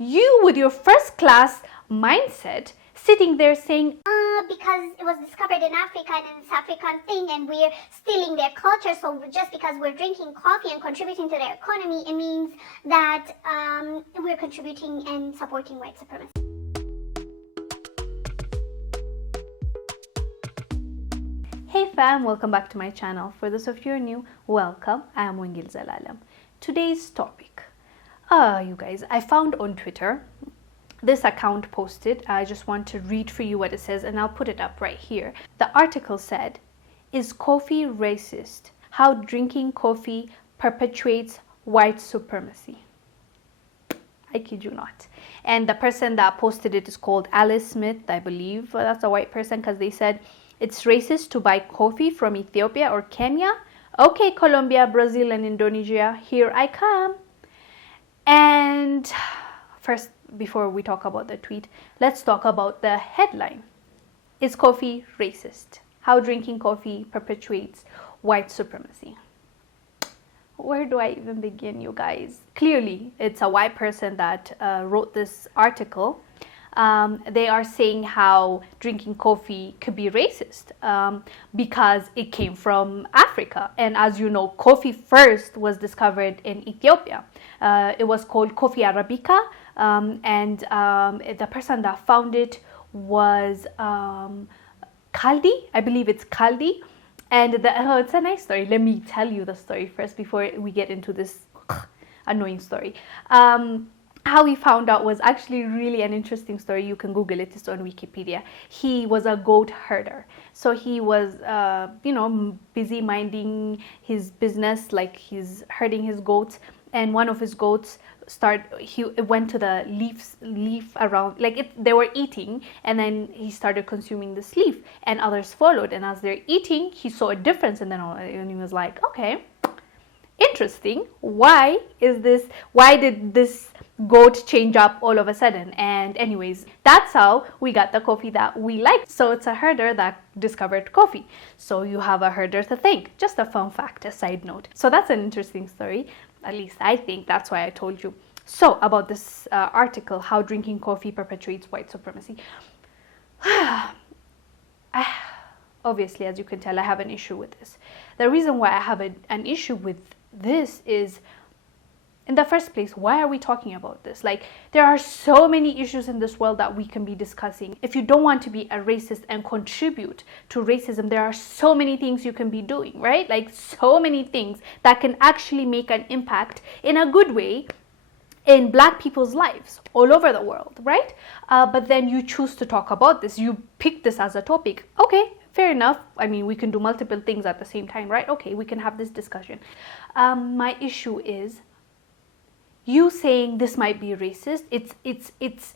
you with your first class mindset sitting there saying, because it was discovered in Africa and it's African thing and we're stealing their culture, so just because we're drinking coffee and contributing to their economy, it means that we're contributing and supporting white supremacy. Hey fam, welcome back to my channel. For those of you who are new, welcome. I am Wongel Zelalem. Today's topic, you guys, I found on Twitter, this account posted. I just want to read for you what it says and I'll put it up right here. The article said, "Is coffee racist? How drinking coffee perpetuates white supremacy." I kid you not. And the person that posted it is called Alice Smith, I believe. That's a white person, because they said, "It's racist to buy coffee from Ethiopia or Kenya. Okay, Colombia, Brazil, and Indonesia, here I come." And first, before we talk about the tweet, let's talk about the headline. Is coffee racist? How drinking coffee perpetuates white supremacy. Where do I even begin, you guys? Clearly, it's a white person that wrote this article. They are saying how drinking coffee could be racist because it came from Africa. And as you know, coffee first was discovered in Ethiopia. It was called Coffee Arabica, and the person that found it was Kaldi. I believe it's Kaldi. And it's a nice story. Let me tell you the story first before we get into this annoying story. How he found out was actually really an interesting story. You can Google it. It's on Wikipedia. He was a goat herder. So he was, busy minding his business, like he's herding his goats. And one of his goats went to the leaf around, they were eating, and then he started consuming this leaf, and others followed. And as they're eating, he saw a difference, and he was like, okay, interesting. Why did this goat change up all of a sudden? And anyways, that's how we got the coffee that we like. So it's a herder that discovered coffee. So you have a herder to thank. Just a fun fact, a side note. So that's an interesting story. At least I think that's why I told you. So about this article, how drinking coffee perpetuates white supremacy. Obviously, as you can tell, I have an issue with this. The reason why I have an issue with this is, in the first place, why are we talking about this? There are so many issues in this world that we can be discussing. If you don't want to be a racist and contribute to racism, there are so many things you can be doing, right? So many things that can actually make an impact in a good way in Black people's lives all over the world, right? But then you choose to talk about this. You pick this as a topic. Okay, fair enough. I mean, we can do multiple things at the same time, right? Okay, we can have this discussion. My issue is you saying this might be racist. It's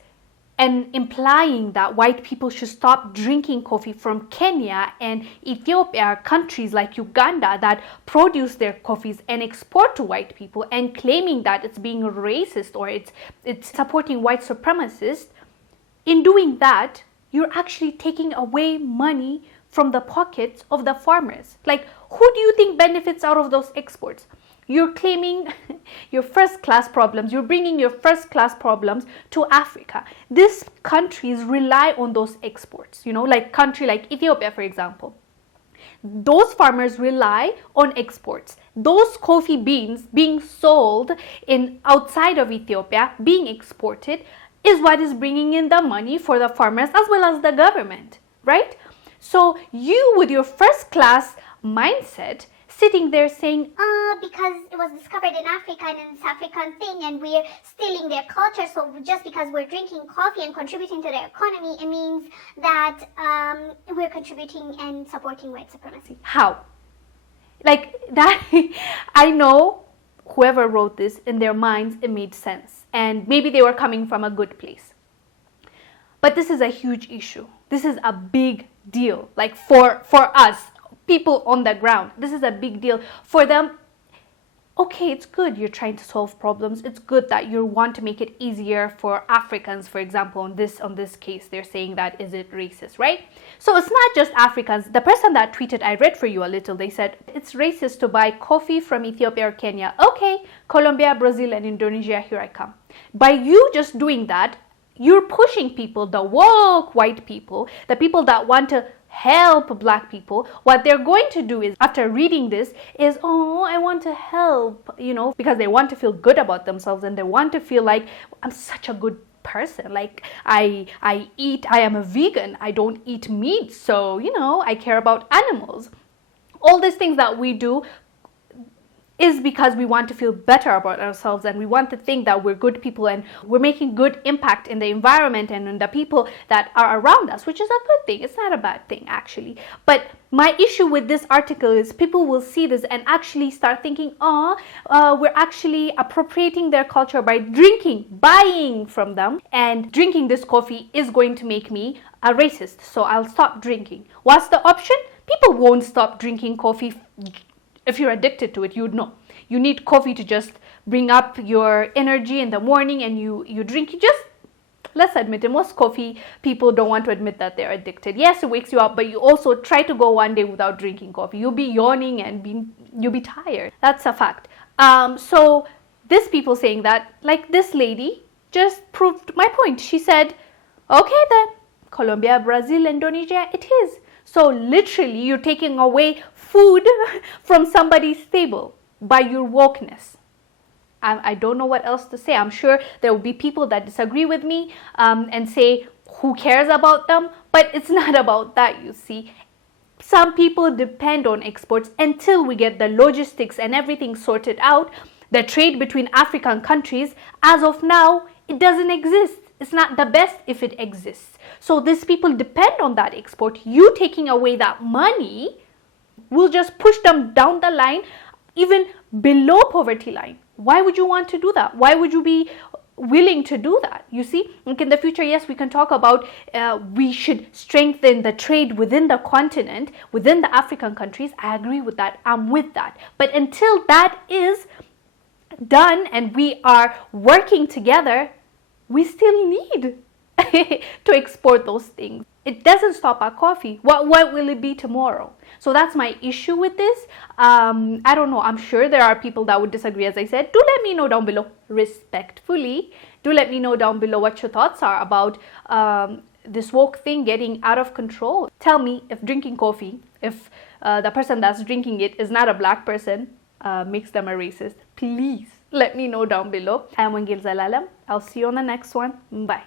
and implying that white people should stop drinking coffee from Kenya and Ethiopia, countries like Uganda that produce their coffees and export to white people, and claiming that it's being racist or it's supporting white supremacists. In doing that, you're actually taking away money from the pockets of the farmers. Who do you think benefits out of those exports? You're claiming your first class problems. You're bringing your first class problems to Africa. These countries rely on those exports, country like Ethiopia, for example. Those farmers rely on exports. Those coffee beans being sold outside of Ethiopia, being exported, is what is bringing in the money for the farmers as well as the government, right? So you with your first class mindset sitting there saying, because it was discovered in Africa and it's African thing and we're stealing their culture, so just because we're drinking coffee and contributing to their economy, it means that we're contributing and supporting white supremacy. How? That, I know whoever wrote this, in their minds, it made sense. And maybe they were coming from a good place. But this is a huge issue. This is a big deal. For us, people on the ground, this is a big deal. For them, okay, it's good you're trying to solve problems. It's good that you want to make it easier for Africans, for example. On this case, they're saying that, is it racist, right? So it's not just Africans. The person that tweeted, I read for you a little, they said, it's racist to buy coffee from Ethiopia or Kenya. Okay, Colombia, Brazil, and Indonesia, here I come. By you just doing that, you're pushing people, the woke white people, the people that want to help black people. What they're going to do is, after reading this, is, oh, I want to help, because they want to feel good about themselves, and they want to feel like, I'm such a good person, like I am a vegan, I don't eat meat, so I care about animals. All these things that we do is because we want to feel better about ourselves, and we want to think that we're good people and we're making good impact in the environment and in the people that are around us, which is a good thing. It's not a bad thing, actually. But my issue with this article is people will see this and actually start thinking, we're actually appropriating their culture by buying from them, and drinking this coffee is going to make me a racist, so I'll stop drinking. What's the option? People won't stop drinking coffee. If you're addicted to it, you'd know. You need coffee to just bring up your energy in the morning, and you drink. Let's admit it, most coffee people don't want to admit that they're addicted. Yes, it wakes you up, but you also try to go one day without drinking coffee. You'll be yawning and you'll be tired. That's a fact. So these people saying that, like this lady, just proved my point. She said, okay then, Colombia, Brazil, Indonesia, it is. So literally, you're taking away food from somebody's table by your wokeness. I don't know what else to say. I'm sure there will be people that disagree with me and say, who cares about them? But it's not about that, you see. Some people depend on exports until we get the logistics and everything sorted out. The trade between African countries, as of now, it doesn't exist. It's not the best if it exists. So these people depend on that export. You taking away that money will just push them down the line, even below poverty line. Why would you want to do that? Why would you be willing to do that? You see, like in the future, yes, we can talk about we should strengthen the trade within the continent, within the African countries. I agree with that. I'm with that. But until that is done and we are working together, we still need to export those things. It doesn't stop at coffee. What will it be tomorrow? So that's my issue with this. I don't know. I'm sure there are people that would disagree. As I said, do let me know down below, respectfully. Do let me know down below what your thoughts are about this woke thing getting out of control. Tell me if drinking coffee, if the person that's drinking it is not a black person, makes them a racist. Please let me know down below. I'm Wongel Zelalem. I'll see you on the next one. Bye.